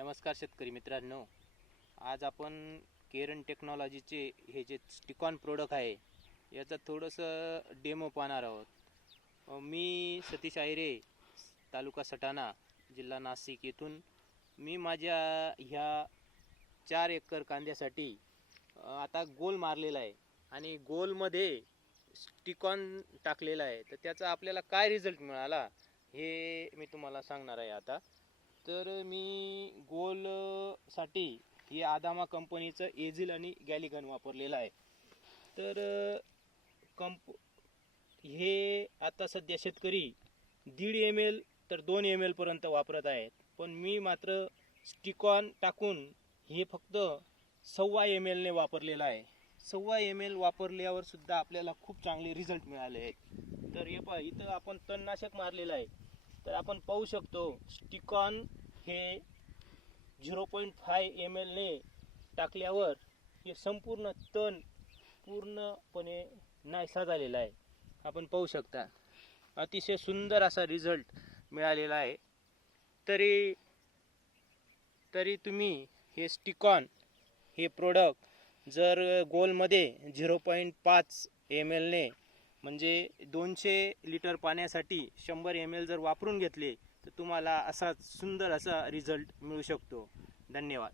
नमस्कार शेतकरी मित्रांनो. आज आपण केरन टेक्नॉलॉजीचे हे जे स्टिकॉन प्रोडक्ट आहे याचं थोडंसं डेमो पाहणार आहोत. मी सतीश आयरे तालुका सटाणा जिल्हा नाशिक येथून. मी माझ्या ह्या चार एकर कांद्यासाठी आता गोल मारलेला आहे आणि गोलमध्ये स्टिकॉन टाकलेला आहे. तर त्याचा आपल्याला काय रिझल्ट मिळाला हे मी तुम्हाला सांगणार आहे आता. तर मी गोलसाठी हे आदामा कंपनीचं एझिल आणि गॅलिगन वापरलेलं आहे. तर कंप हे आता सध्या शेतकरी दीड एम एल तर दोन एम एलपर्यंत वापरत आहेत. पण मी मात्र स्टिकॉन टाकून हे फक्त सव्वा एम एलने वापरलेलं आहे. सव्वा एम एल वापरल्यावर सुद्धा आपल्याला खूप चांगले रिझल्ट मिळाले आहेत. तर हे पहा इथं आपण तणनाशक मारलेलं आहे. तर आपण पाहू शकतो स्टिकॉन हे झिरो पॉईंट फाय एम एलने टाकल्यावर हे संपूर्ण तण पूर्णपणे नाहीसा झालेला आहे. आपण पाहू शकता. अतिशय सुंदर असा रिझल्ट मिळालेला आहे. तरी तरी तुम्ही हे स्टिकॉन हे प्रोडक्ट जर गोलमध्ये झिरो पॉईंट पाच एम एलने म्हणजे दोनशे लिटर पाण्यासाठी शंभर एम एल जर वापरून घेतले तर तुम्हाला असा सुंदर असा रिझल्ट मिळू शकतो. धन्यवाद.